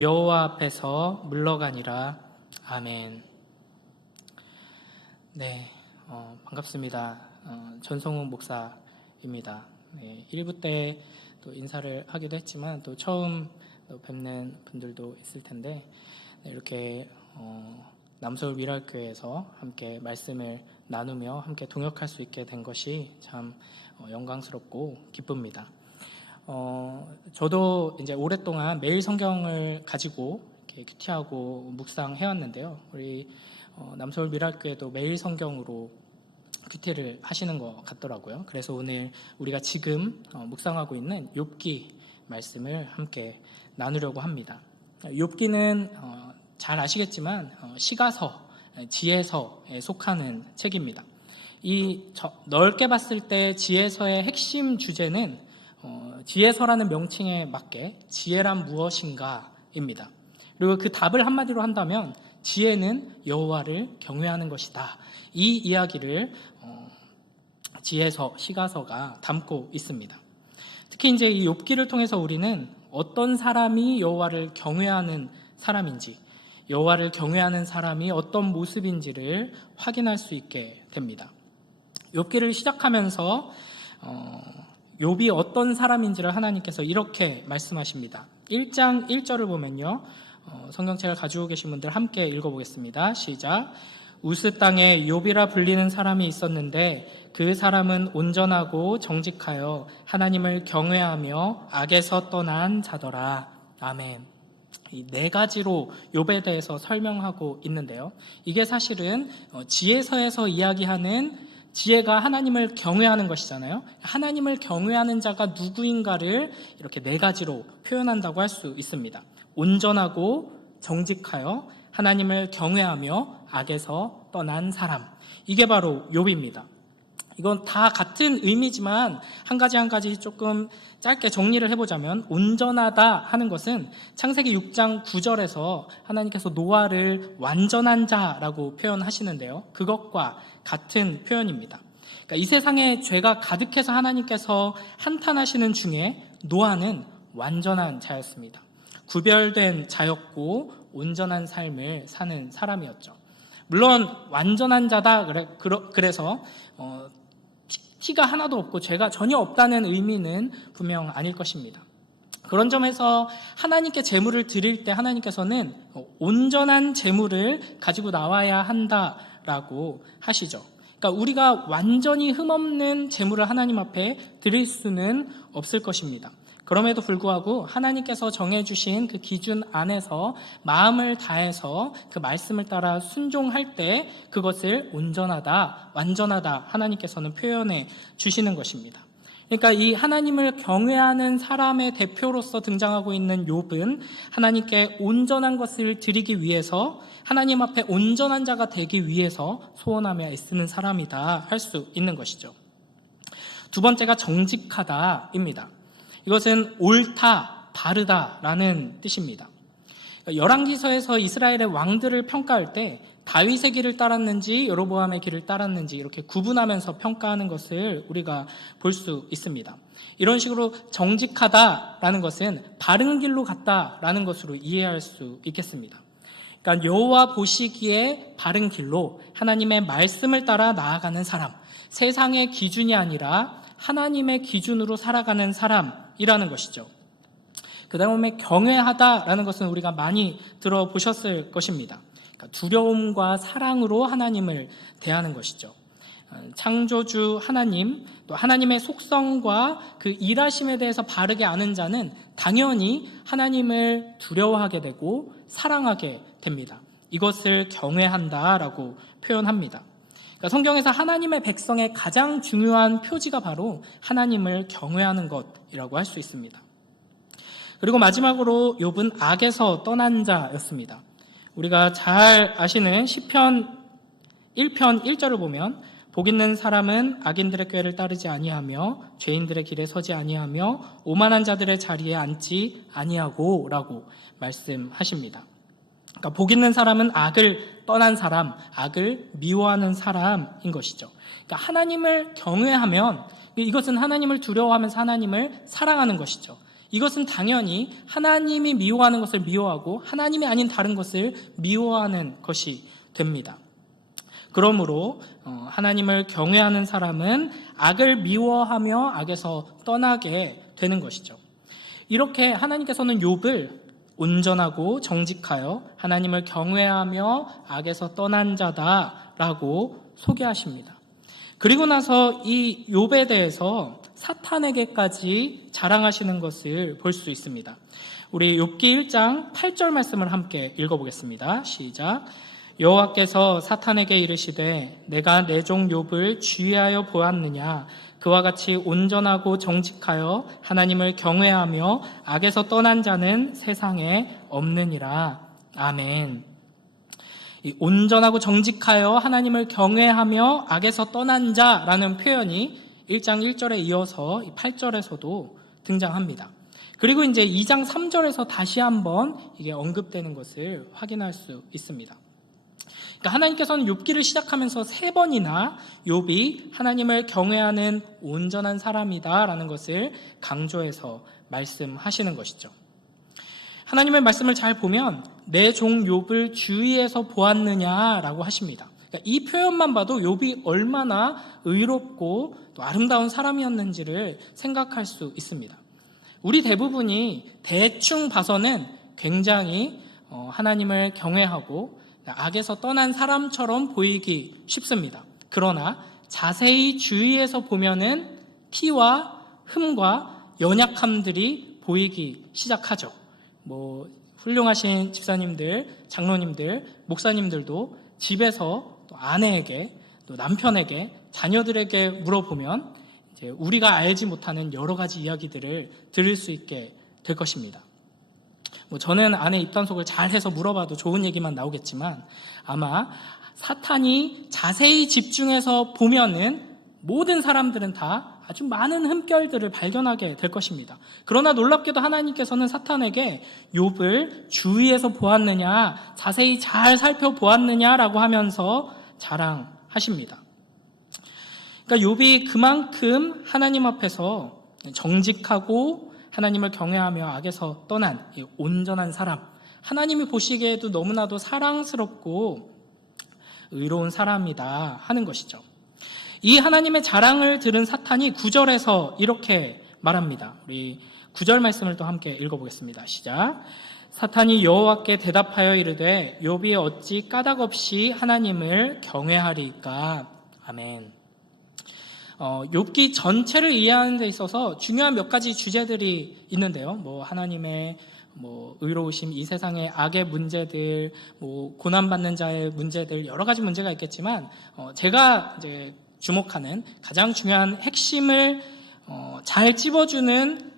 여호와 앞에서 물러가니라. 아멘. 네, 반갑습니다. 전성훈 목사입니다. 네, 1부 때 또 인사를 하기도 했지만 또 처음 또 뵙는 분들도 있을 텐데, 네, 이렇게 남서울 미랄교회에서 함께 말씀을 나누며 함께 동역할 수 있게 된 것이 참 영광스럽고 기쁩니다. 저도 이제 오랫동안 매일 성경을 가지고 이렇게 큐티하고 묵상해왔는데요. 우리 남서울 미랄교회도 매일 성경으로 큐티를 하시는 것 같더라고요. 그래서 오늘 우리가 지금 묵상하고 있는 욥기 말씀을 함께 나누려고 합니다. 욥기는 잘 아시겠지만 시가서, 지혜서에 속하는 책입니다. 넓게 봤을 때 지혜서의 핵심 주제는 지혜서라는 명칭에 맞게 지혜란 무엇인가입니다. 그리고 그 답을 한마디로 한다면 지혜는 여호와를 경외하는 것이다. 이 이야기를 지혜서, 시가서가 담고 있습니다. 특히 이제 이 욥기를 통해서 우리는 어떤 사람이 여호와를 경외하는 사람인지, 여호와를 경외하는 사람이 어떤 모습인지를 확인할 수 있게 됩니다. 욥기를 시작하면서 욥이 어떤 사람인지를 하나님께서 이렇게 말씀하십니다. 1장 1절을 보면요, 성경책을 가지고 계신 분들 함께 읽어보겠습니다. 시작. 우스 땅에 욥이라 불리는 사람이 있었는데 그 사람은 온전하고 정직하여 하나님을 경외하며 악에서 떠난 자더라. 아멘. 이 네 가지로 욥에 대해서 설명하고 있는데요, 이게 사실은 지혜서에서 이야기하는 지혜가 하나님을 경외하는 것이잖아요. 하나님을 경외하는 자가 누구인가를 이렇게 네 가지로 표현한다고 할 수 있습니다. 온전하고 정직하여 하나님을 경외하며 악에서 떠난 사람, 이게 바로 욥입니다. 이건 다 같은 의미지만 한 가지 조금 짧게 정리를 해보자면, 온전하다 하는 것은 창세기 6장 9절에서 하나님께서 노아를 완전한 자라고 표현하시는데요, 그것과 같은 표현입니다. 그러니까 이 세상에 죄가 가득해서 하나님께서 한탄하시는 중에 노아는 완전한 자였습니다. 구별된 자였고 온전한 삶을 사는 사람이었죠. 물론 완전한 자다 그래서 티가 하나도 없고 죄가 전혀 없다는 의미는 분명 아닐 것입니다. 그런 점에서 하나님께 제물을 드릴 때 하나님께서는 온전한 제물을 가지고 나와야 한다라고 하시죠. 그러니까 우리가 완전히 흠없는 제물을 하나님 앞에 드릴 수는 없을 것입니다. 그럼에도 불구하고 하나님께서 정해주신 그 기준 안에서 마음을 다해서 그 말씀을 따라 순종할 때 그것을 온전하다, 완전하다 하나님께서는 표현해 주시는 것입니다. 그러니까 이 하나님을 경외하는 사람의 대표로서 등장하고 있는 욥은 하나님께 온전한 것을 드리기 위해서, 하나님 앞에 온전한 자가 되기 위해서 소원하며 애쓰는 사람이다 할 수 있는 것이죠. 두 번째가 정직하다입니다. 이것은 옳다, 바르다라는 뜻입니다. 열왕기서에서 이스라엘의 왕들을 평가할 때 다윗의 길을 따랐는지 여로보암의 길을 따랐는지 이렇게 구분하면서 평가하는 것을 우리가 볼 수 있습니다. 이런 식으로 정직하다라는 것은 바른 길로 갔다라는 것으로 이해할 수 있겠습니다. 그러니까 여호와 보시기에 바른 길로 하나님의 말씀을 따라 나아가는 사람, 세상의 기준이 아니라 하나님의 기준으로 살아가는 사람이라는 것이죠. 그 다음에 경외하다라는 것은 우리가 많이 들어보셨을 것입니다. 그러니까 두려움과 사랑으로 하나님을 대하는 것이죠. 창조주 하나님, 또 하나님의 속성과 그 일하심에 대해서 바르게 아는 자는 당연히 하나님을 두려워하게 되고 사랑하게 됩니다. 이것을 경외한다라고 표현합니다. 그러니까 성경에서 하나님의 백성의 가장 중요한 표지가 바로 하나님을 경외하는 것이라고 할 수 있습니다. 그리고 마지막으로 욥은 악에서 떠난 자였습니다. 우리가 잘 아시는 시편 1편 1절을 보면 복 있는 사람은 악인들의 꾀를 따르지 아니하며 죄인들의 길에 서지 아니하며 오만한 자들의 자리에 앉지 아니하고 라고 말씀하십니다. 그러니까 복 있는 사람은 악을 떠난 사람, 악을 미워하는 사람인 것이죠. 그러니까 하나님을 경외하면 이것은 하나님을 두려워하면서 하나님을 사랑하는 것이죠. 이것은 당연히 하나님이 미워하는 것을 미워하고 하나님이 아닌 다른 것을 미워하는 것이 됩니다. 그러므로 하나님을 경외하는 사람은 악을 미워하며 악에서 떠나게 되는 것이죠. 이렇게 하나님께서는 욥을 온전하고 정직하여 하나님을 경외하며 악에서 떠난 자다라고 소개하십니다. 그리고 나서 이 욥에 대해서 사탄에게까지 자랑하시는 것을 볼 수 있습니다. 우리 욥기 1장 8절 말씀을 함께 읽어보겠습니다. 시작. 여호와께서 사탄에게 이르시되 내가 내 종 욥을 주의하여 보았느냐 그와 같이 온전하고 정직하여 하나님을 경외하며 악에서 떠난 자는 세상에 없느니라. 아멘. 이 온전하고 정직하여 하나님을 경외하며 악에서 떠난 자라는 표현이 1장 1절에 이어서 8절에서도 등장합니다. 그리고 이제 2장 3절에서 다시 한번 이게 언급되는 것을 확인할 수 있습니다. 그러니까 하나님께서는 욥기를 시작하면서 3번이나 욥이 하나님을 경외하는 온전한 사람이다라는 것을 강조해서 말씀하시는 것이죠. 하나님의 말씀을 잘 보면 내 종 욥을 주의해서 보았느냐라고 하십니다. 그러니까 이 표현만 봐도 욥이 얼마나 의롭고 또 아름다운 사람이었는지를 생각할 수 있습니다. 우리 대부분이 대충 봐서는 굉장히 하나님을 경외하고 악에서 떠난 사람처럼 보이기 쉽습니다. 그러나 자세히 주의해서 보면은 티와 흠과 연약함들이 보이기 시작하죠. 훌륭하신 집사님들, 장로님들, 목사님들도 집에서 또 아내에게, 또 남편에게, 자녀들에게 물어보면 이제 우리가 알지 못하는 여러 가지 이야기들을 들을 수 있게 될 것입니다. 저는 아내 입단속을 잘 해서 물어봐도 좋은 얘기만 나오겠지만 아마 사탄이 자세히 집중해서 보면은 모든 사람들은 다 아주 많은 흠결들을 발견하게 될 것입니다. 그러나 놀랍게도 하나님께서는 사탄에게 욥을 주의해서 보았느냐, 자세히 잘 살펴보았느냐라고 하면서 자랑하십니다. 그러니까 욥이 그만큼 하나님 앞에서 정직하고 하나님을 경외하며 악에서 떠난 온전한 사람, 하나님이 보시기에도 너무나도 사랑스럽고 의로운 사람이다 하는 것이죠. 이 하나님의 자랑을 들은 사탄이 9절에서 이렇게 말합니다. 우리 9절 말씀을 또 함께 읽어보겠습니다. 시작. 사탄이 여호와께 대답하여 이르되 욥이 어찌 까닭 없이 하나님을 경외하리까. 아멘. 욥기 전체를 이해하는 데 있어서 중요한 몇 가지 주제들이 있는데요. 하나님의 의로우심, 이 세상의 악의 문제들, 고난받는 자의 문제들, 여러 가지 문제가 있겠지만, 제가 이제 주목하는 가장 중요한 핵심을 잘 찝어주는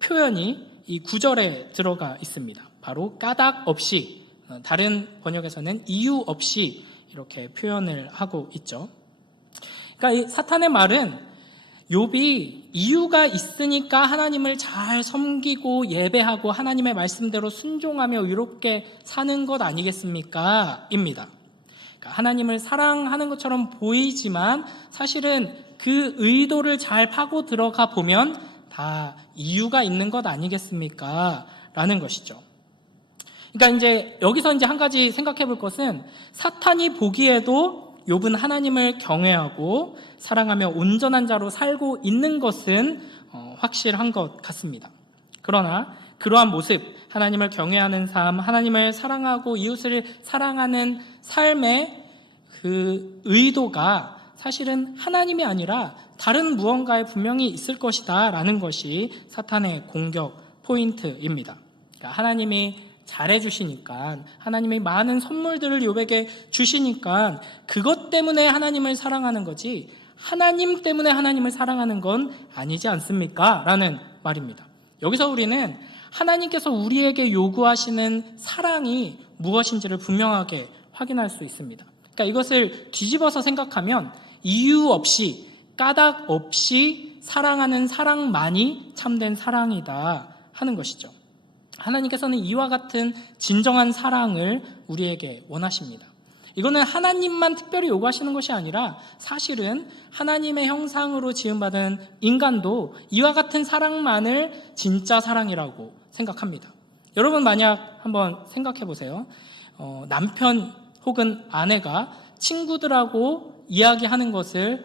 표현이 이 9절에 들어가 있습니다. 바로 까닭 없이, 다른 번역에서는 이유 없이 이렇게 표현을 하고 있죠. 그러니까 이 사탄의 말은 욥이 이유가 있으니까 하나님을 잘 섬기고 예배하고 하나님의 말씀대로 순종하며 의롭게 사는 것 아니겠습니까? 입니다. 그러니까 하나님을 사랑하는 것처럼 보이지만 사실은 그 의도를 잘 파고 들어가 보면 다 이유가 있는 것 아니겠습니까? 라는 것이죠. 그러니까 이제 여기서 이제 한 가지 생각해 볼 것은 사탄이 보기에도 욥은 하나님을 경외하고 사랑하며 온전한 자로 살고 있는 것은 확실한 것 같습니다. 그러나 그러한 모습, 하나님을 경외하는 삶, 하나님을 사랑하고 이웃을 사랑하는 삶의 그 의도가 사실은 하나님이 아니라 다른 무언가에 분명히 있을 것이다 라는 것이 사탄의 공격 포인트입니다. 그러니까 하나님이 잘해주시니까, 하나님이 많은 선물들을 욥에게 주시니까 그것 때문에 하나님을 사랑하는 거지 하나님 때문에 하나님을 사랑하는 건 아니지 않습니까? 라는 말입니다. 여기서 우리는 하나님께서 우리에게 요구하시는 사랑이 무엇인지를 분명하게 확인할 수 있습니다. 그러니까 이것을 뒤집어서 생각하면 이유 없이, 까닭 없이 사랑하는 사랑만이 참된 사랑이다 하는 것이죠. 하나님께서는 이와 같은 진정한 사랑을 우리에게 원하십니다. 이거는 하나님만 특별히 요구하시는 것이 아니라 사실은 하나님의 형상으로 지음받은 인간도 이와 같은 사랑만을 진짜 사랑이라고 생각합니다. 여러분 만약 한번 생각해 보세요. 남편 혹은 아내가 친구들하고 이야기하는 것을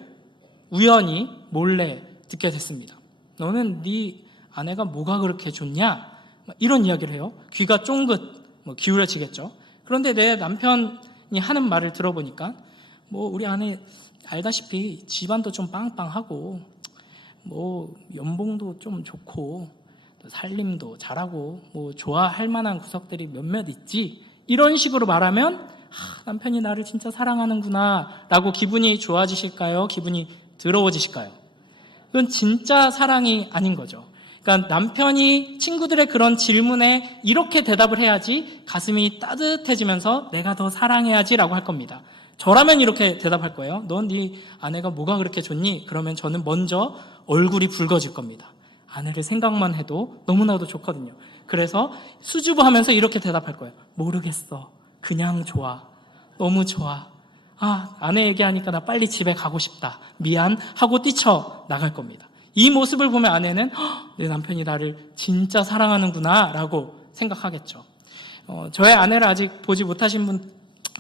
우연히 몰래 듣게 됐습니다. 너는 네 아내가 뭐가 그렇게 좋냐? 이런 이야기를 해요. 귀가 쫑긋 기울여지겠죠. 그런데 내 남편이 하는 말을 들어보니까 우리 아내 알다시피 집안도 좀 빵빵하고 연봉도 좀 좋고 살림도 잘하고 좋아할 만한 구석들이 몇몇 있지, 이런 식으로 말하면 남편이 나를 진짜 사랑하는구나 라고 기분이 좋아지실까요? 기분이 더러워지실까요? 이건 진짜 사랑이 아닌 거죠. 그러니까 남편이 친구들의 그런 질문에 이렇게 대답을 해야지 가슴이 따뜻해지면서 내가 더 사랑해야지 라고 할 겁니다. 저라면 이렇게 대답할 거예요. 넌 네 아내가 뭐가 그렇게 좋니? 그러면 저는 먼저 얼굴이 붉어질 겁니다. 아내를 생각만 해도 너무나도 좋거든요. 그래서 수줍어하면서 이렇게 대답할 거예요. 모르겠어. 그냥 좋아. 너무 좋아. 아내 얘기하니까 나 빨리 집에 가고 싶다. 미안 하고 뛰쳐나갈 겁니다. 이 모습을 보면 아내는 내 남편이 나를 진짜 사랑하는구나 라고 생각하겠죠. 저의 아내를 아직 보지 못하신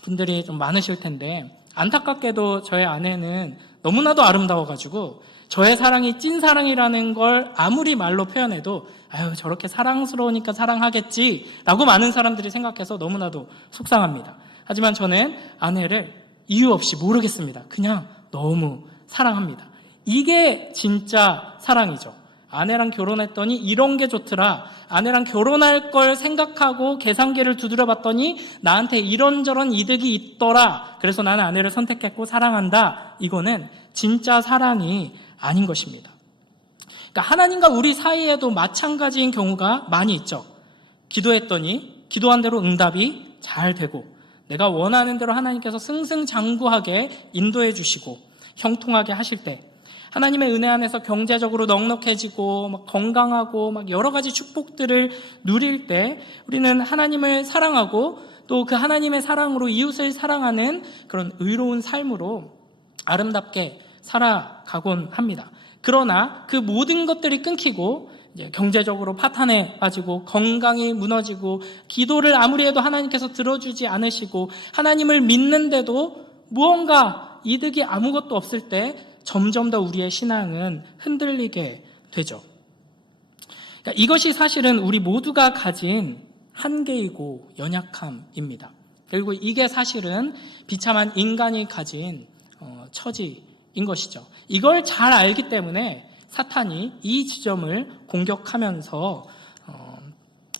분들이 좀 많으실 텐데, 안타깝게도 저의 아내는 너무나도 아름다워가지고 저의 사랑이 찐사랑이라는 걸 아무리 말로 표현해도 저렇게 사랑스러우니까 사랑하겠지 라고 많은 사람들이 생각해서 너무나도 속상합니다. 하지만 저는 아내를 이유 없이 모르겠습니다. 그냥 너무 사랑합니다. 이게 진짜 사랑이죠. 아내랑 결혼했더니 이런 게 좋더라. 아내랑 결혼할 걸 생각하고 계산기를 두드려 봤더니 나한테 이런저런 이득이 있더라. 그래서 나는 아내를 선택했고 사랑한다. 이거는 진짜 사랑이 아닌 것입니다. 그러니까 하나님과 우리 사이에도 마찬가지인 경우가 많이 있죠. 기도했더니 기도한 대로 응답이 잘 되고, 내가 원하는 대로 하나님께서 승승장구하게 인도해 주시고 형통하게 하실 때, 하나님의 은혜 안에서 경제적으로 넉넉해지고 건강하고 여러 가지 축복들을 누릴 때 우리는 하나님을 사랑하고 또 그 하나님의 사랑으로 이웃을 사랑하는 그런 의로운 삶으로 아름답게 살아가곤 합니다. 그러나 그 모든 것들이 끊기고 이제 경제적으로 파탄에 빠지고 건강이 무너지고 기도를 아무리 해도 하나님께서 들어주지 않으시고 하나님을 믿는데도 무언가 이득이 아무것도 없을 때 점점 더 우리의 신앙은 흔들리게 되죠. 그러니까 이것이 사실은 우리 모두가 가진 한계이고 연약함입니다. 그리고 이게 사실은 비참한 인간이 가진 처지인 것이죠. 이걸 잘 알기 때문에 사탄이 이 지점을 공격하면서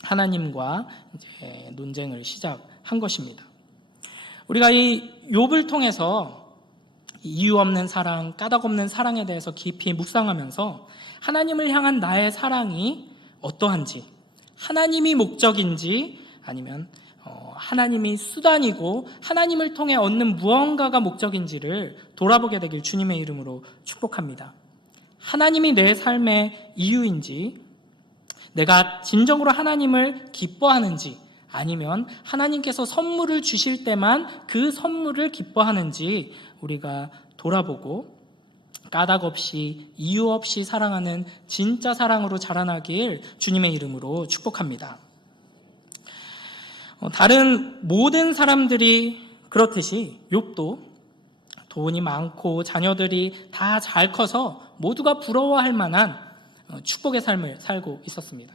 하나님과 이제 논쟁을 시작한 것입니다. 우리가 이 욥을 통해서 이유 없는 사랑, 까닭 없는 사랑에 대해서 깊이 묵상하면서 하나님을 향한 나의 사랑이 어떠한지, 하나님이 목적인지 아니면 하나님이 수단이고 하나님을 통해 얻는 무언가가 목적인지를 돌아보게 되길 주님의 이름으로 축복합니다. 하나님이 내 삶의 이유인지, 내가 진정으로 하나님을 기뻐하는지, 아니면 하나님께서 선물을 주실 때만 그 선물을 기뻐하는지 우리가 돌아보고 까닭 없이 이유 없이 사랑하는 진짜 사랑으로 자라나길 주님의 이름으로 축복합니다. 다른 모든 사람들이 그렇듯이 욥도 돈이 많고 자녀들이 다 잘 커서 모두가 부러워할 만한 축복의 삶을 살고 있었습니다.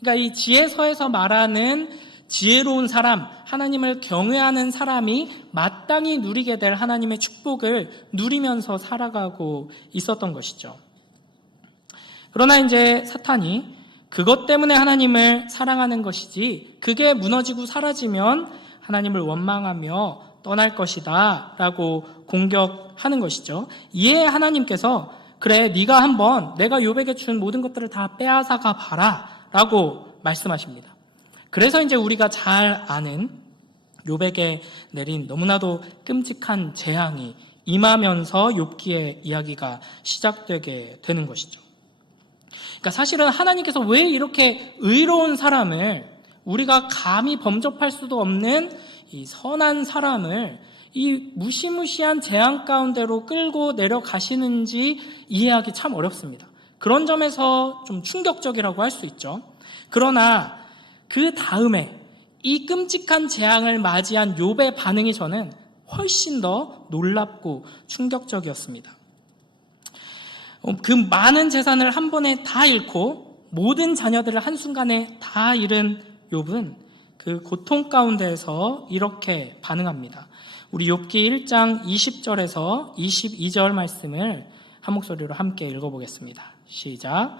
그러니까 이 지혜서에서 말하는 지혜로운 사람, 하나님을 경외하는 사람이 마땅히 누리게 될 하나님의 축복을 누리면서 살아가고 있었던 것이죠. 그러나 이제 사탄이 그것 때문에 하나님을 사랑하는 것이지, 그게 무너지고 사라지면 하나님을 원망하며 떠날 것이다 라고 공격하는 것이죠. 이에 하나님께서 그래, 네가 한번 내가 욥에게 준 모든 것들을 다 빼앗아가 봐라 라고 말씀하십니다. 그래서 이제 우리가 잘 아는 욥에게 내린 너무나도 끔찍한 재앙이 임하면서 욥기의 이야기가 시작되게 되는 것이죠. 그러니까 사실은 하나님께서 왜 이렇게 의로운 사람을, 우리가 감히 범접할 수도 없는 이 선한 사람을 이 무시무시한 재앙 가운데로 끌고 내려가시는지 이해하기 참 어렵습니다. 그런 점에서 좀 충격적이라고 할 수 있죠. 그러나 그 다음에 이 끔찍한 재앙을 맞이한 욥의 반응이 저는 훨씬 더 놀랍고 충격적이었습니다. 그 많은 재산을 한 번에 다 잃고 모든 자녀들을 한순간에 다 잃은 욥은 그 고통 가운데에서 이렇게 반응합니다. 우리 욥기 1장 20절에서 22절 말씀을 한 목소리로 함께 읽어보겠습니다. 시작.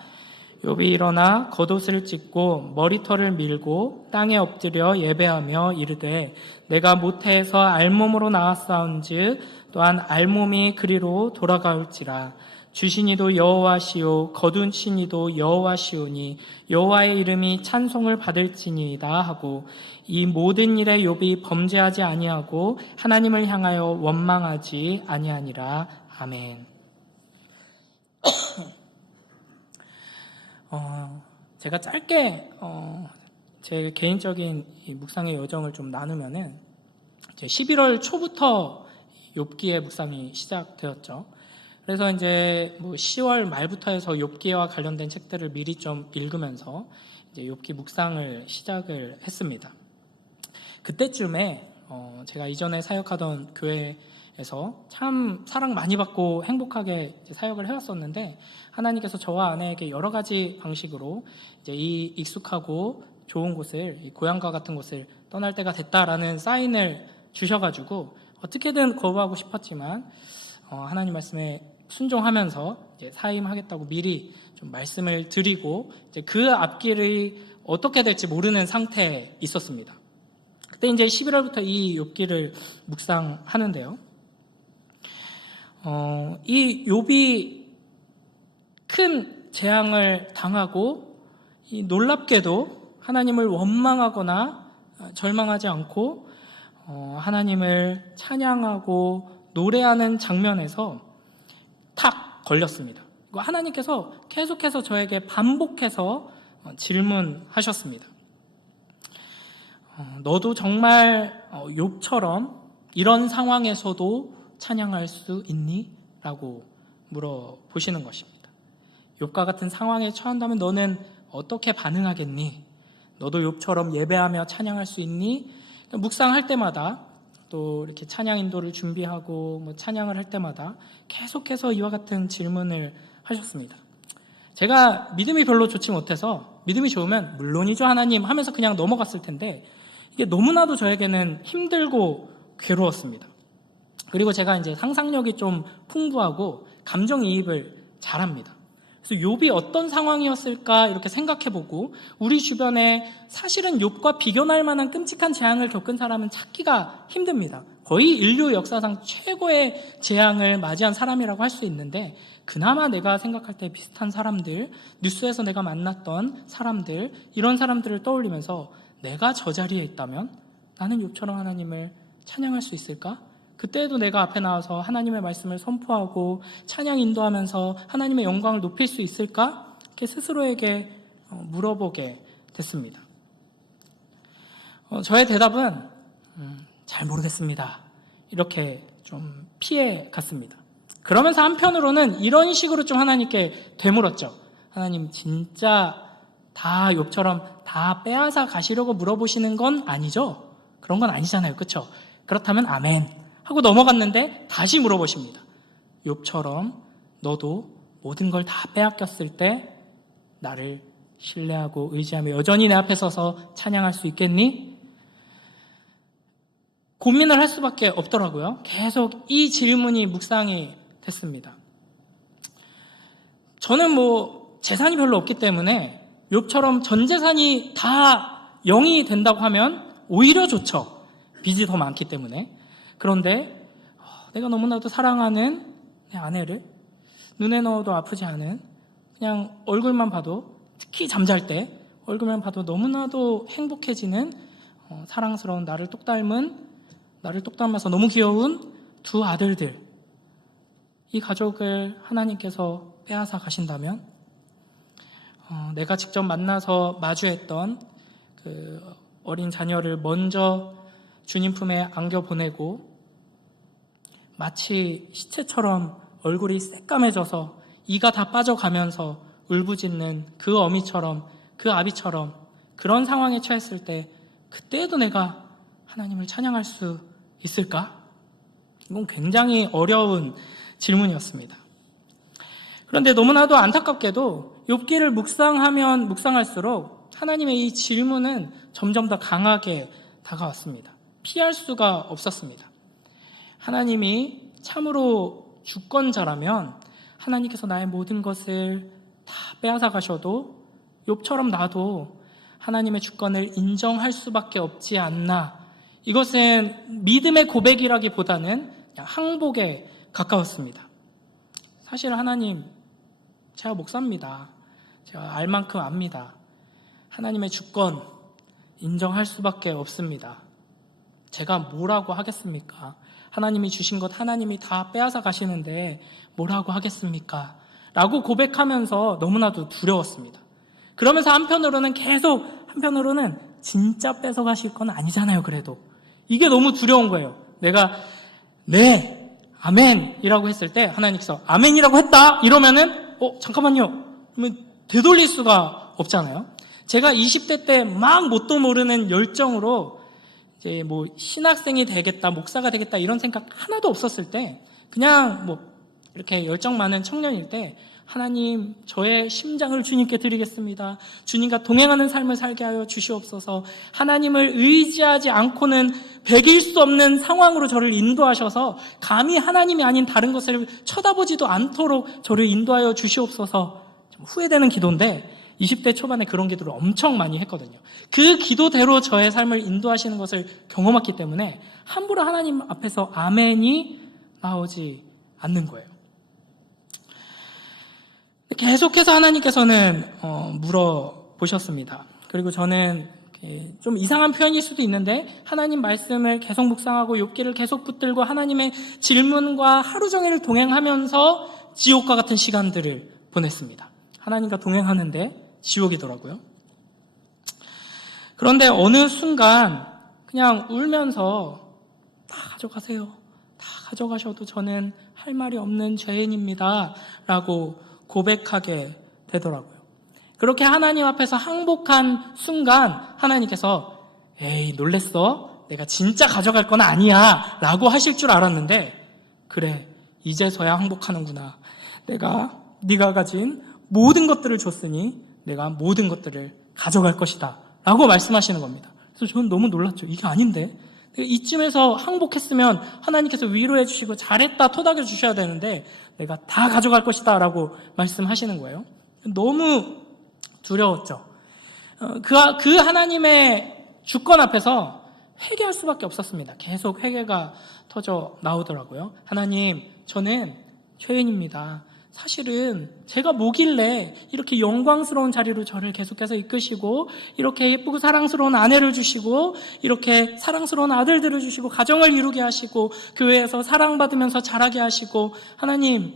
욥이 일어나 겉옷을 찢고 머리털을 밀고 땅에 엎드려 예배하며 이르되 내가 모태에서 알몸으로 나왔사온즉 또한 알몸이 그리로 돌아가올지라. 주신이도 여호와시오 거두신이도 여호와시오니 여호와의 이름이 찬송을 받을지니이다 하고 이 모든 일에 욥이 범죄하지 아니하고 하나님을 향하여 원망하지 아니하니라. 아멘. 제가 짧게 제 개인적인 이 묵상의 여정을 좀 나누면은 11월 초부터 욥기의 묵상이 시작되었죠. 그래서 이제 10월 말부터 해서 욥기와 관련된 책들을 미리 좀 읽으면서 이제 욥기 묵상을 시작을 했습니다. 그때쯤에 제가 이전에 사역하던 교회에서 참 사랑 많이 받고 행복하게 사역을 해왔었는데 하나님께서 저와 아내에게 여러 가지 방식으로 이제 이 익숙하고 좋은 곳을, 이 고향과 같은 곳을 떠날 때가 됐다라는 사인을 주셔가지고 어떻게든 거부하고 싶었지만 하나님 말씀에 순종하면서 이제 사임하겠다고 미리 좀 말씀을 드리고 이제 그 앞길이 어떻게 될지 모르는 상태에 있었습니다. 그때 이제 11월부터 이 욥기를 묵상하는데요. 이 욥이 큰 재앙을 당하고 이 놀랍게도 하나님을 원망하거나 절망하지 않고 하나님을 찬양하고 노래하는 장면에서 탁 걸렸습니다. 하나님께서 계속해서 저에게 반복해서 질문하셨습니다. 너도 정말 욥처럼 이런 상황에서도 찬양할 수 있니? 라고 물어보시는 것입니다. 욥과 같은 상황에 처한다면 너는 어떻게 반응하겠니? 너도 욥처럼 예배하며 찬양할 수 있니? 묵상할 때마다 또 이렇게 찬양 인도를 준비하고 찬양을 할 때마다 계속해서 이와 같은 질문을 하셨습니다. 제가 믿음이 별로 좋지 못해서 믿음이 좋으면 물론이죠 하나님 하면서 그냥 넘어갔을 텐데 이게 너무나도 저에게는 힘들고 괴로웠습니다. 그리고 제가 이제 상상력이 좀 풍부하고 감정이입을 잘합니다. 그래서 욥이 어떤 상황이었을까 이렇게 생각해보고 우리 주변에 사실은 욥과 비교할 만한 끔찍한 재앙을 겪은 사람은 찾기가 힘듭니다. 거의 인류 역사상 최고의 재앙을 맞이한 사람이라고 할 수 있는데 그나마 내가 생각할 때 비슷한 사람들, 뉴스에서 내가 만났던 사람들, 이런 사람들을 떠올리면서 내가 저 자리에 있다면 나는 욥처럼 하나님을 찬양할 수 있을까? 그때도 내가 앞에 나와서 하나님의 말씀을 선포하고 찬양 인도하면서 하나님의 영광을 높일 수 있을까? 이렇게 스스로에게 물어보게 됐습니다. 저의 대답은 잘 모르겠습니다. 이렇게 좀 피해 갔습니다. 그러면서 한편으로는 이런 식으로 좀 하나님께 되물었죠. 하나님 진짜 다 욥처럼 다 빼앗아 가시려고 물어보시는 건 아니죠? 그런 건 아니잖아요. 그렇죠? 그렇다면 아멘 하고 넘어갔는데 다시 물어보십니다. 욥처럼 너도 모든 걸 다 빼앗겼을 때 나를 신뢰하고 의지하며 여전히 내 앞에 서서 찬양할 수 있겠니? 고민을 할 수밖에 없더라고요. 계속 이 질문이 묵상이 됐습니다. 저는 재산이 별로 없기 때문에 욥처럼 전 재산이 다 0이 된다고 하면 오히려 좋죠. 빚이 더 많기 때문에. 그런데 내가 너무나도 사랑하는 내 아내를 눈에 넣어도 아프지 않은 그냥 얼굴만 봐도 특히 잠잘 때 얼굴만 봐도 너무나도 행복해지는 사랑스러운 나를 똑 닮아서 너무 귀여운 두 아들들, 이 가족을 하나님께서 빼앗아 가신다면 내가 직접 만나서 마주했던 그 어린 자녀를 먼저 주님 품에 안겨보내고 마치 시체처럼 얼굴이 새까매져서 이가 다 빠져가면서 울부짖는 그 어미처럼, 그 아비처럼 그런 상황에 처했을 때 그때도 내가 하나님을 찬양할 수 있을까? 이건 굉장히 어려운 질문이었습니다. 그런데 너무나도 안타깝게도 욥기를 묵상하면 묵상할수록 하나님의 이 질문은 점점 더 강하게 다가왔습니다. 피할 수가 없었습니다. 하나님이 참으로 주권자라면 하나님께서 나의 모든 것을 다 빼앗아 가셔도 욥처럼 나도 하나님의 주권을 인정할 수밖에 없지 않나. 이것은 믿음의 고백이라기보다는 그냥 항복에 가까웠습니다. 사실 하나님, 제가 목사입니다. 제가 알 만큼 압니다. 하나님의 주권 인정할 수밖에 없습니다. 제가 뭐라고 하겠습니까? 하나님이 주신 것 하나님이 다 빼앗아 가시는데 뭐라고 하겠습니까? 라고 고백하면서 너무나도 두려웠습니다. 그러면서 한편으로는 진짜 뺏어 가실 건 아니잖아요. 그래도 이게 너무 두려운 거예요. 내가 네, 아멘이라고 했을 때 하나님께서 아멘이라고 했다 이러면은 잠깐만요. 되돌릴 수가 없잖아요. 제가 20대 때 막 뭣도 모르는 열정으로 이제 뭐 신학생이 되겠다, 목사가 되겠다 이런 생각 하나도 없었을 때 그냥 뭐 이렇게 열정 많은 청년일 때 하나님, 저의 심장을 주님께 드리겠습니다. 주님과 동행하는 삶을 살게 하여 주시옵소서. 하나님을 의지하지 않고는 배길 수 없는 상황으로 저를 인도하셔서 감히 하나님이 아닌 다른 것을 쳐다보지도 않도록 저를 인도하여 주시옵소서. 좀 후회되는 기도인데 20대 초반에 그런 기도를 엄청 많이 했거든요. 그 기도대로 저의 삶을 인도하시는 것을 경험했기 때문에 함부로 하나님 앞에서 아멘이 나오지 않는 거예요. 계속해서 하나님께서는 물어보셨습니다. 그리고 저는 좀 이상한 표현일 수도 있는데 하나님 말씀을 계속 묵상하고 욥기를 계속 붙들고 하나님의 질문과 하루 종일 동행하면서 지옥과 같은 시간들을 보냈습니다. 하나님과 동행하는데 지옥이더라고요. 그런데 어느 순간 그냥 울면서 다 가져가세요. 다 가져가셔도 저는 할 말이 없는 죄인입니다. 라고 고백하게 되더라고요. 그렇게 하나님 앞에서 항복한 순간 하나님께서 에이 놀랬어? 내가 진짜 가져갈 건 아니야 라고 하실 줄 알았는데 그래 이제서야 항복하는구나. 네가 가진 모든 것들을 줬으니 내가 모든 것들을 가져갈 것이다 라고 말씀하시는 겁니다. 그래서 저는 너무 놀랐죠. 이게 아닌데 이쯤에서 항복했으면 하나님께서 위로해 주시고 잘했다 토닥여 주셔야 되는데 내가 다 가져갈 것이다 라고 말씀하시는 거예요. 너무 두려웠죠. 그 하나님의 주권 앞에서 회개할 수밖에 없었습니다. 계속 회개가 터져 나오더라고요. 하나님, 저는 죄인입니다. 사실은 제가 뭐길래 이렇게 영광스러운 자리로 저를 계속해서 이끄시고 이렇게 예쁘고 사랑스러운 아내를 주시고 이렇게 사랑스러운 아들들을 주시고 가정을 이루게 하시고 교회에서 사랑받으면서 자라게 하시고 하나님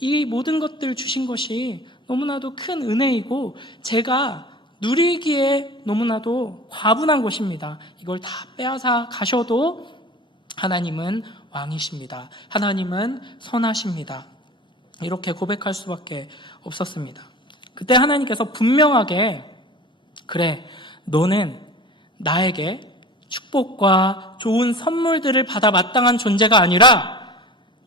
이 모든 것들 주신 것이 너무나도 큰 은혜이고 제가 누리기에 너무나도 과분한 것입니다. 이걸 다 빼앗아 가셔도 하나님은 왕이십니다. 하나님은 선하십니다. 이렇게 고백할 수밖에 없었습니다. 그때 하나님께서 분명하게 그래 너는 나에게 축복과 좋은 선물들을 받아 마땅한 존재가 아니라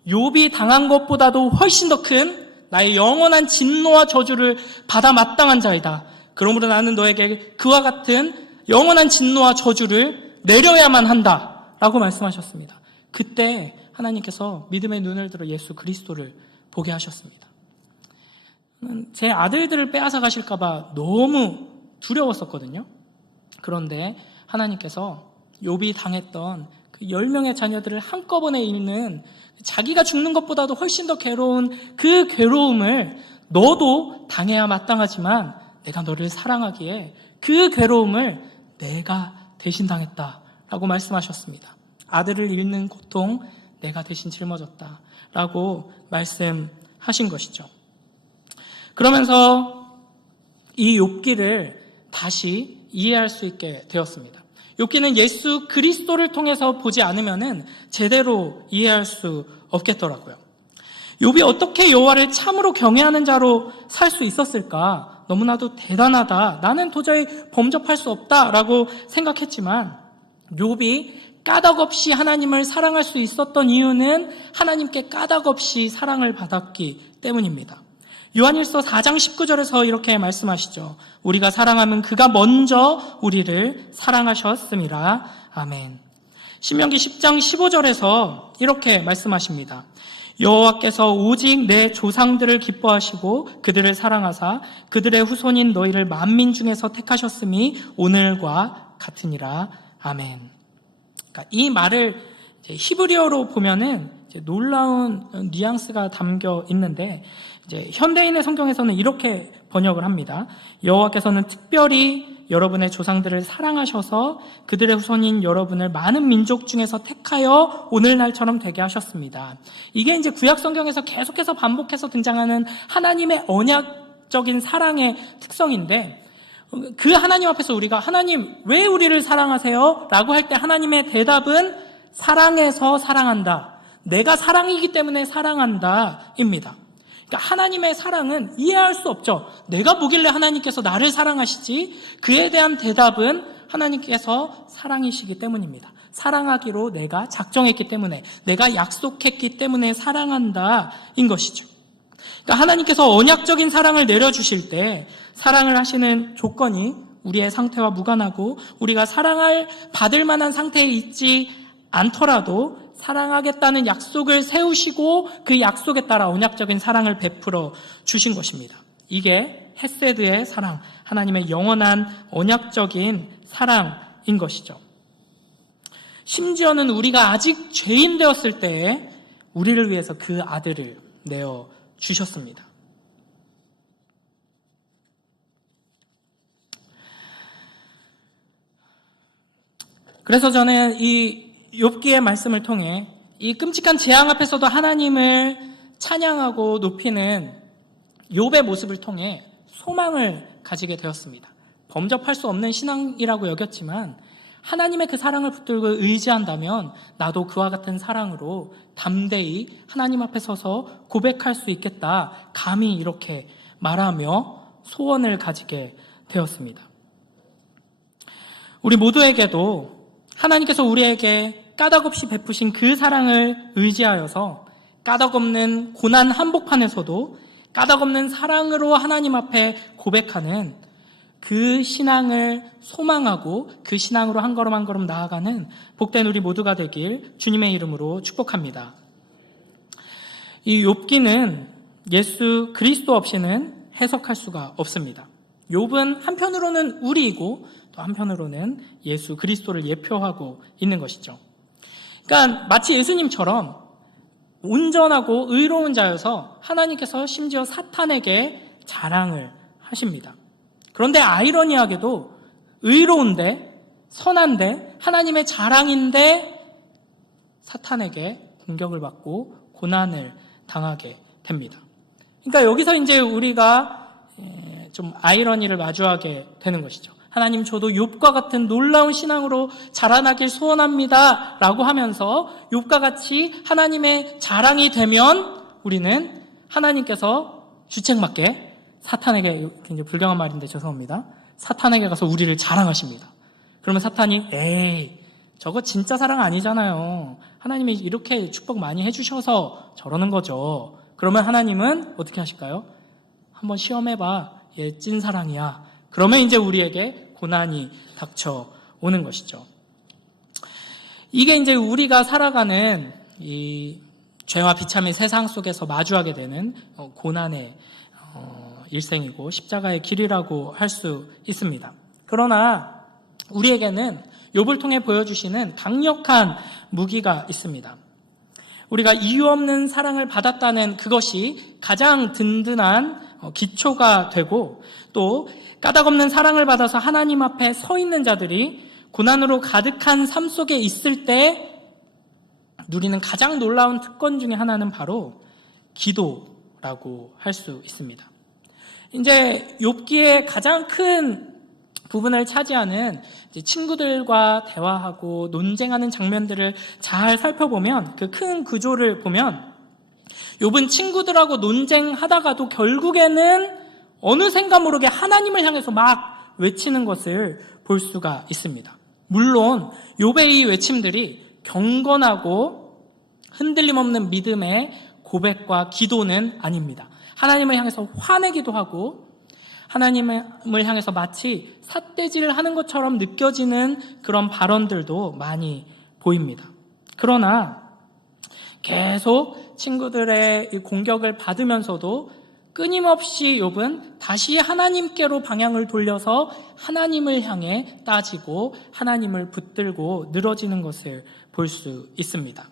욥이 당한 것보다도 훨씬 더 큰 나의 영원한 진노와 저주를 받아 마땅한 자이다. 그러므로 나는 너에게 그와 같은 영원한 진노와 저주를 내려야만 한다 라고 말씀하셨습니다. 그때 하나님께서 믿음의 눈을 들어 예수 그리스도를 보게 하셨습니다. 제 아들들을 빼앗아 가실까 봐 너무 두려웠었거든요. 그런데 하나님께서 욥이 당했던 그 10명의 자녀들을 한꺼번에 잃는 자기가 죽는 것보다도 훨씬 더 괴로운 그 괴로움을 너도 당해야 마땅하지만 내가 너를 사랑하기에 그 괴로움을 내가 대신 당했다라고 말씀하셨습니다. 아들을 잃는 고통 내가 대신 짊어졌다 라고 말씀하신 것이죠. 그러면서 이 욥기를 다시 이해할 수 있게 되었습니다. 욥기는 예수 그리스도를 통해서 보지 않으면은 제대로 이해할 수 없겠더라고요. 욥이 어떻게 여호와를 참으로 경외하는 자로 살 수 있었을까? 너무나도 대단하다. 나는 도저히 범접할 수 없다라고 생각했지만 욥이 까닭없이 하나님을 사랑할 수 있었던 이유는 하나님께 까닭없이 사랑을 받았기 때문입니다. 요한일서 4장 19절에서 이렇게 말씀하시죠. 우리가 사랑하면 그가 먼저 우리를 사랑하셨음이라. 아멘. 신명기 10장 15절에서 이렇게 말씀하십니다. 여호와께서 오직 내 조상들을 기뻐하시고 그들을 사랑하사 그들의 후손인 너희를 만민 중에서 택하셨음이 오늘과 같으니라. 아멘. 그러니까 이 말을 히브리어로 보면은 놀라운 뉘앙스가 담겨 있는데 현대인의 성경에서는 이렇게 번역을 합니다. 여호와께서는 특별히 여러분의 조상들을 사랑하셔서 그들의 후손인 여러분을 많은 민족 중에서 택하여 오늘날처럼 되게 하셨습니다. 이게 이제 구약 성경에서 계속해서 반복해서 등장하는 하나님의 언약적인 사랑의 특성인데 그 하나님 앞에서 우리가 하나님 왜 우리를 사랑하세요? 라고 할 때 하나님의 대답은 사랑해서 사랑한다. 내가 사랑이기 때문에 사랑한다 입니다. 그러니까 하나님의 사랑은 이해할 수 없죠. 내가 뭐길래 하나님께서 나를 사랑하시지? 그에 대한 대답은 하나님께서 사랑이시기 때문입니다. 사랑하기로 내가 작정했기 때문에, 내가 약속했기 때문에 사랑한다인 것이죠. 그러니까 하나님께서 언약적인 사랑을 내려주실 때 사랑을 하시는 조건이 우리의 상태와 무관하고 우리가 사랑을 받을 만한 상태에 있지 않더라도 사랑하겠다는 약속을 세우시고 그 약속에 따라 언약적인 사랑을 베풀어 주신 것입니다. 이게 헤세드의 사랑, 하나님의 영원한 언약적인 사랑인 것이죠. 심지어는 우리가 아직 죄인 되었을 때에 우리를 위해서 그 아들을 내어 주셨습니다. 그래서 저는 이 욥기의 말씀을 통해 이 끔찍한 재앙 앞에서도 하나님을 찬양하고 높이는 욥의 모습을 통해 소망을 가지게 되었습니다. 범접할 수 없는 신앙이라고 여겼지만 하나님의 그 사랑을 붙들고 의지한다면 나도 그와 같은 사랑으로 담대히 하나님 앞에 서서 고백할 수 있겠다. 감히 이렇게 말하며 소원을 가지게 되었습니다. 우리 모두에게도 하나님께서 우리에게 까닭없이 베푸신 그 사랑을 의지하여서 까닭없는 고난 한복판에서도 까닭없는 사랑으로 하나님 앞에 고백하는 그 신앙을 소망하고 그 신앙으로 한 걸음 한 걸음 나아가는 복된 우리 모두가 되길 주님의 이름으로 축복합니다. 이 욥기는 예수 그리스도 없이는 해석할 수가 없습니다. 욥은 한편으로는 우리이고 또 한편으로는 예수 그리스도를 예표하고 있는 것이죠. 그러니까 마치 예수님처럼 온전하고 의로운 자여서 하나님께서 심지어 사탄에게 자랑을 하십니다. 그런데 아이러니하게도 의로운데 선한데 하나님의 자랑인데 사탄에게 공격을 받고 고난을 당하게 됩니다. 그러니까 여기서 이제 우리가 좀 아이러니를 마주하게 되는 것이죠. 하나님 저도 욥과 같은 놀라운 신앙으로 자라나길 소원합니다 라고 하면서 욥과 같이 하나님의 자랑이 되면 우리는 하나님께서 주책맞게 사탄에게 굉장히 불경한 말인데 죄송합니다. 사탄에게 가서 우리를 자랑하십니다. 그러면 사탄이 에이 저거 진짜 사랑 아니잖아요. 하나님이 이렇게 축복 많이 해주셔서 저러는 거죠. 그러면 하나님은 어떻게 하실까요? 한번 시험해봐. 얘 찐사랑이야. 그러면 이제 우리에게 고난이 닥쳐오는 것이죠. 이게 이제 우리가 살아가는 이 죄와 비참의 세상 속에서 마주하게 되는 고난의 일생이고 십자가의 길이라고 할 수 있습니다. 그러나 우리에게는 욥을 통해 보여주시는 강력한 무기가 있습니다. 우리가 이유 없는 사랑을 받았다는 그것이 가장 든든한 기초가 되고 또 까닭없는 사랑을 받아서 하나님 앞에 서 있는 자들이 고난으로 가득한 삶 속에 있을 때 누리는 가장 놀라운 특권 중에 하나는 바로 기도라고 할 수 있습니다. 이제 욥기의 가장 큰 부분을 차지하는 이제 친구들과 대화하고 논쟁하는 장면들을 잘 살펴보면, 그 큰 구조를 보면 욥은 친구들하고 논쟁하다가도 결국에는 어느샌가 모르게 하나님을 향해서 막 외치는 것을 볼 수가 있습니다. 물론 욥의 이 외침들이 경건하고 흔들림 없는 믿음의 고백과 기도는 아닙니다. 하나님을 향해서 화내기도 하고 하나님을 향해서 마치 삿대질을 하는 것처럼 느껴지는 그런 발언들도 많이 보입니다. 그러나 계속 친구들의 공격을 받으면서도 끊임없이 욥은 다시 하나님께로 방향을 돌려서 하나님을 향해 따지고 하나님을 붙들고 늘어지는 것을 볼 수 있습니다.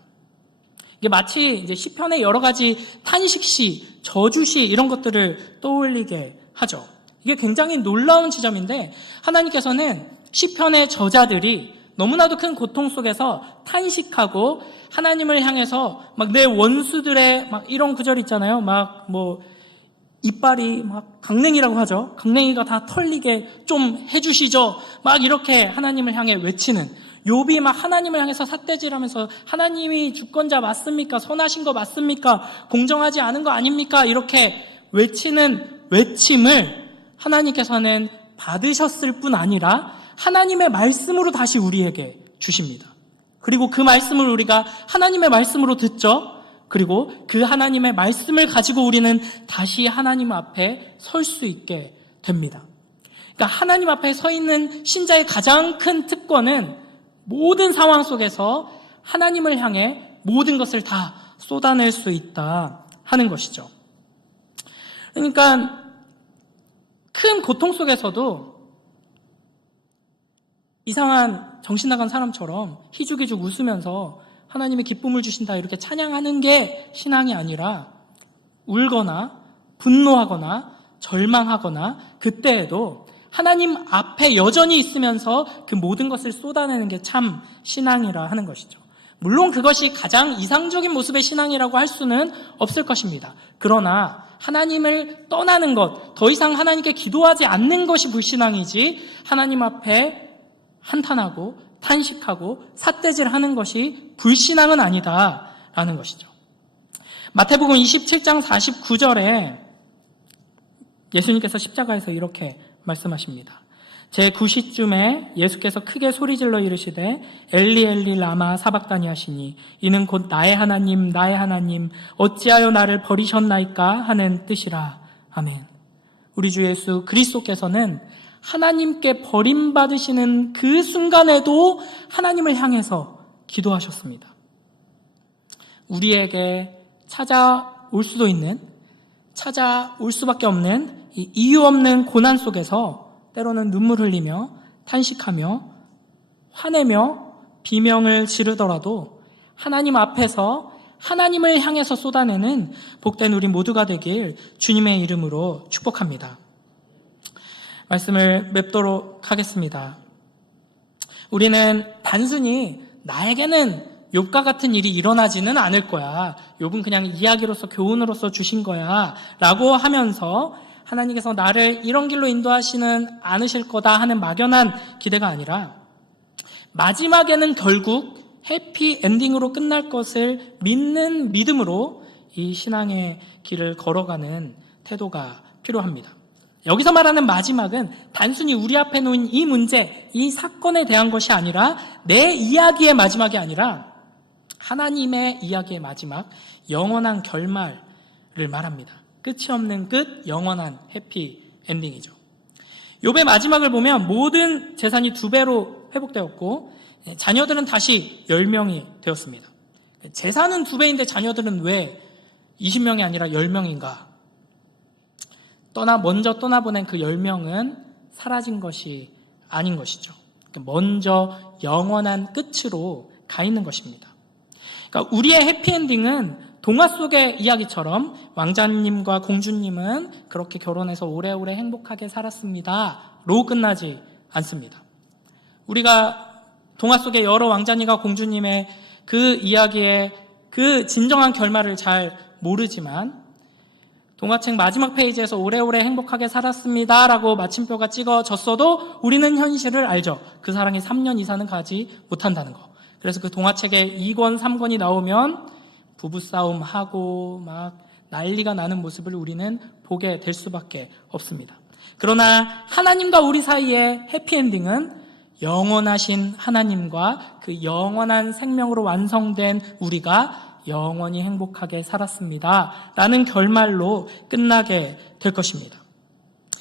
이게 마치 이제 시편의 여러 가지 탄식시, 저주시 이런 것들을 떠올리게 하죠. 이게 굉장히 놀라운 지점인데, 하나님께서는 시편의 저자들이 너무나도 큰 고통 속에서 탄식하고 하나님을 향해서 막 내 원수들의 막 이런 구절 있잖아요. 막 뭐 이빨이 막 강냉이라고 하죠. 강냉이가 다 털리게 좀 해주시죠. 막 이렇게 하나님을 향해 외치는, 욥이 막 하나님을 향해서 삿대질하면서 하나님이 주권자 맞습니까? 선하신 거 맞습니까? 공정하지 않은 거 아닙니까? 이렇게 외치는 외침을 하나님께서는 받으셨을 뿐 아니라 하나님의 말씀으로 다시 우리에게 주십니다. 그리고 그 말씀을 우리가 하나님의 말씀으로 듣죠. 그리고 그 하나님의 말씀을 가지고 우리는 다시 하나님 앞에 설 수 있게 됩니다. 그러니까 하나님 앞에 서 있는 신자의 가장 큰 특권은 모든 상황 속에서 하나님을 향해 모든 것을 다 쏟아낼 수 있다 하는 것이죠. 그러니까 큰 고통 속에서도 이상한 정신 나간 사람처럼 희죽희죽 웃으면서 하나님의 기쁨을 주신다 이렇게 찬양하는 게 신앙이 아니라, 울거나 분노하거나 절망하거나 그때에도 하나님 앞에 여전히 있으면서 그 모든 것을 쏟아내는 게 참 신앙이라 하는 것이죠. 물론 그것이 가장 이상적인 모습의 신앙이라고 할 수는 없을 것입니다. 그러나 하나님을 떠나는 것, 더 이상 하나님께 기도하지 않는 것이 불신앙이지, 하나님 앞에 한탄하고 탄식하고 삿대질하는 것이 불신앙은 아니다라는 것이죠. 마태복음 27장 49절에 예수님께서 십자가에서 이렇게 말씀하십니다. 제9시쯤에 예수께서 크게 소리질러 이르시되 엘리 엘리 라마 사박다니 하시니 이는 곧 나의 하나님 나의 하나님 어찌하여 나를 버리셨나이까 하는 뜻이라. 아멘. 우리 주 예수 그리스도께서는 하나님께 버림받으시는 그 순간에도 하나님을 향해서 기도하셨습니다. 우리에게 찾아올 수도 있는, 찾아올 수밖에 없는 이 이유 없는 고난 속에서 때로는 눈물 흘리며 탄식하며 화내며 비명을 지르더라도 하나님 앞에서 하나님을 향해서 쏟아내는 복된 우리 모두가 되길 주님의 이름으로 축복합니다. 말씀을 맺도록 하겠습니다. 우리는 단순히 나에게는 욥과 같은 일이 일어나지는 않을 거야, 욥은 그냥 이야기로서 교훈으로서 주신 거야 라고 하면서 하나님께서 나를 이런 길로 인도하시는 않으실 거다 하는 막연한 기대가 아니라, 마지막에는 결국 해피 엔딩으로 끝날 것을 믿는 믿음으로 이 신앙의 길을 걸어가는 태도가 필요합니다. 여기서 말하는 마지막은 단순히 우리 앞에 놓인 이 문제, 이 사건에 대한 것이 아니라 내 이야기의 마지막이 아니라 하나님의 이야기의 마지막, 영원한 결말을 말합니다. 끝이 없는 끝, 영원한 해피 엔딩이죠. 욥의 마지막을 보면 모든 재산이 2배로 회복되었고 자녀들은 다시 10명이 되었습니다. 재산은 2배인데 자녀들은 왜 20명이 아니라 10명인가? 먼저 떠나보낸 그 10명은 사라진 것이 아닌 것이죠. 먼저 영원한 끝으로 가 있는 것입니다. 그러니까 우리의 해피엔딩은 동화 속의 이야기처럼 왕자님과 공주님은 그렇게 결혼해서 오래오래 행복하게 살았습니다로 끝나지 않습니다. 우리가 동화 속의 여러 왕자님과 공주님의 그 이야기의 그 진정한 결말을 잘 모르지만 동화책 마지막 페이지에서 오래오래 행복하게 살았습니다 라고 마침표가 찍어졌어도 우리는 현실을 알죠. 그 사랑이 3년 이상은 가지 못한다는 거. 그래서 그 동화책에 2권, 3권이 나오면 부부싸움 하고 막 난리가 나는 모습을 우리는 보게 될 수밖에 없습니다. 그러나 하나님과 우리 사이의 해피엔딩은 영원하신 하나님과 그 영원한 생명으로 완성된 우리가 영원히 행복하게 살았습니다 라는 결말로 끝나게 될 것입니다.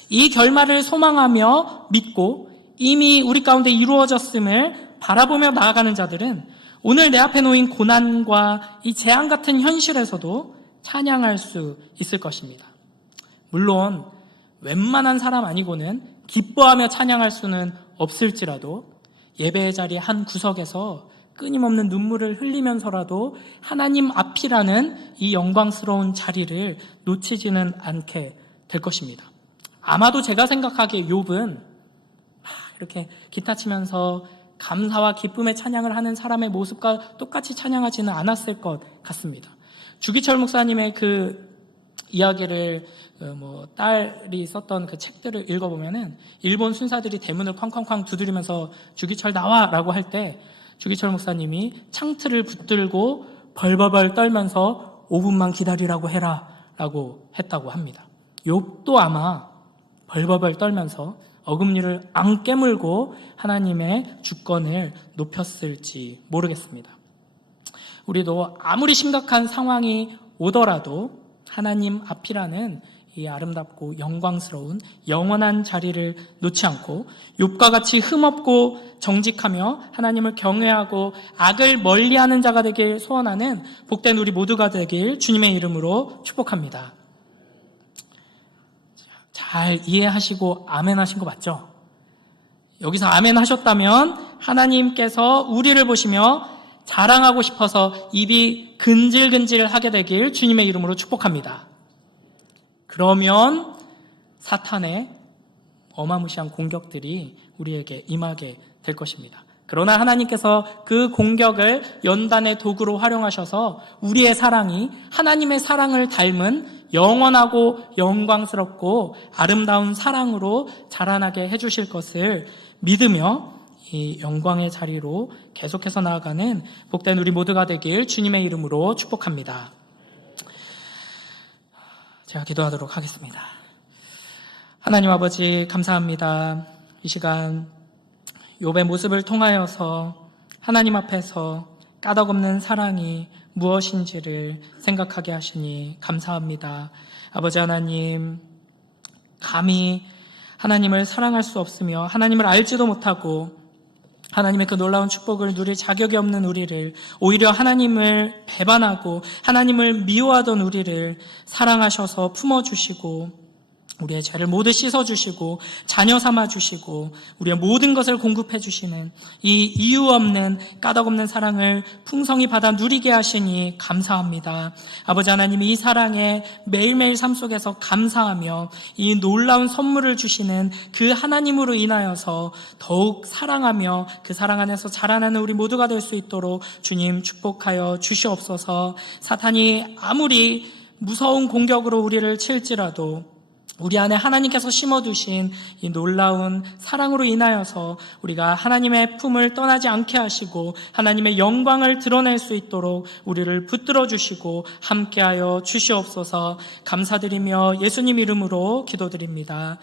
이 결말을 소망하며 믿고 이미 우리 가운데 이루어졌음을 바라보며 나아가는 자들은 오늘 내 앞에 놓인 고난과 이 재앙 같은 현실에서도 찬양할 수 있을 것입니다. 물론 웬만한 사람 아니고는 기뻐하며 찬양할 수는 없을지라도 예배의 자리 한 구석에서 끊임없는 눈물을 흘리면서라도 하나님 앞이라는 이 영광스러운 자리를 놓치지는 않게 될 것입니다. 아마도 제가 생각하기에 욥은 이렇게 기타 치면서 감사와 기쁨의 찬양을 하는 사람의 모습과 똑같이 찬양하지는 않았을 것 같습니다. 주기철 목사님의 그 이야기를 딸이 썼던 그 책들을 읽어보면은 일본 순사들이 대문을 쾅쾅쾅 두드리면서 주기철 나와라고 할 때 주기철 목사님이 창틀을 붙들고 벌벌벌 떨면서 5분만 기다리라고 해라 라고 했다고 합니다. 욥도 아마 벌벌벌 떨면서 어금니를 앙 깨물고 하나님의 주권을 높였을지 모르겠습니다. 우리도 아무리 심각한 상황이 오더라도 하나님 앞이라는 이 아름답고 영광스러운 영원한 자리를 놓지 않고 욥과 같이 흠없고 정직하며 하나님을 경외하고 악을 멀리하는 자가 되길 소원하는 복된 우리 모두가 되길 주님의 이름으로 축복합니다. 잘 이해하시고 아멘 하신 거 맞죠? 여기서 아멘 하셨다면 하나님께서 우리를 보시며 자랑하고 싶어서 입이 근질근질하게 되길 주님의 이름으로 축복합니다. 그러면 사탄의 어마무시한 공격들이 우리에게 임하게 될 것입니다. 그러나 하나님께서 그 공격을 연단의 도구로 활용하셔서 우리의 사랑이 하나님의 사랑을 닮은 영원하고 영광스럽고 아름다운 사랑으로 자라나게 해주실 것을 믿으며 이 영광의 자리로 계속해서 나아가는 복된 우리 모두가 되길 주님의 이름으로 축복합니다. 제가 기도하도록 하겠습니다. 하나님 아버지 감사합니다. 이 시간 욥의 모습을 통하여서 하나님 앞에서 까닭없는 사랑이 무엇인지를 생각하게 하시니 감사합니다. 아버지 하나님, 감히 하나님을 사랑할 수 없으며 하나님을 알지도 못하고 하나님의 그 놀라운 축복을 누릴 자격이 없는 우리를, 오히려 하나님을 배반하고 하나님을 미워하던 우리를 사랑하셔서 품어주시고 우리의 죄를 모두 씻어주시고 자녀 삼아주시고 우리의 모든 것을 공급해주시는 이 이유 없는 까닭 없는 사랑을 풍성히 받아 누리게 하시니 감사합니다. 아버지 하나님, 이 사랑에 매일매일 삶 속에서 감사하며 이 놀라운 선물을 주시는 그 하나님으로 인하여서 더욱 사랑하며 그 사랑 안에서 자라나는 우리 모두가 될 수 있도록 주님 축복하여 주시옵소서. 사탄이 아무리 무서운 공격으로 우리를 칠지라도 우리 안에 하나님께서 심어두신 이 놀라운 사랑으로 인하여서 우리가 하나님의 품을 떠나지 않게 하시고 하나님의 영광을 드러낼 수 있도록 우리를 붙들어 주시고 함께하여 주시옵소서. 감사드리며 예수님 이름으로 기도드립니다.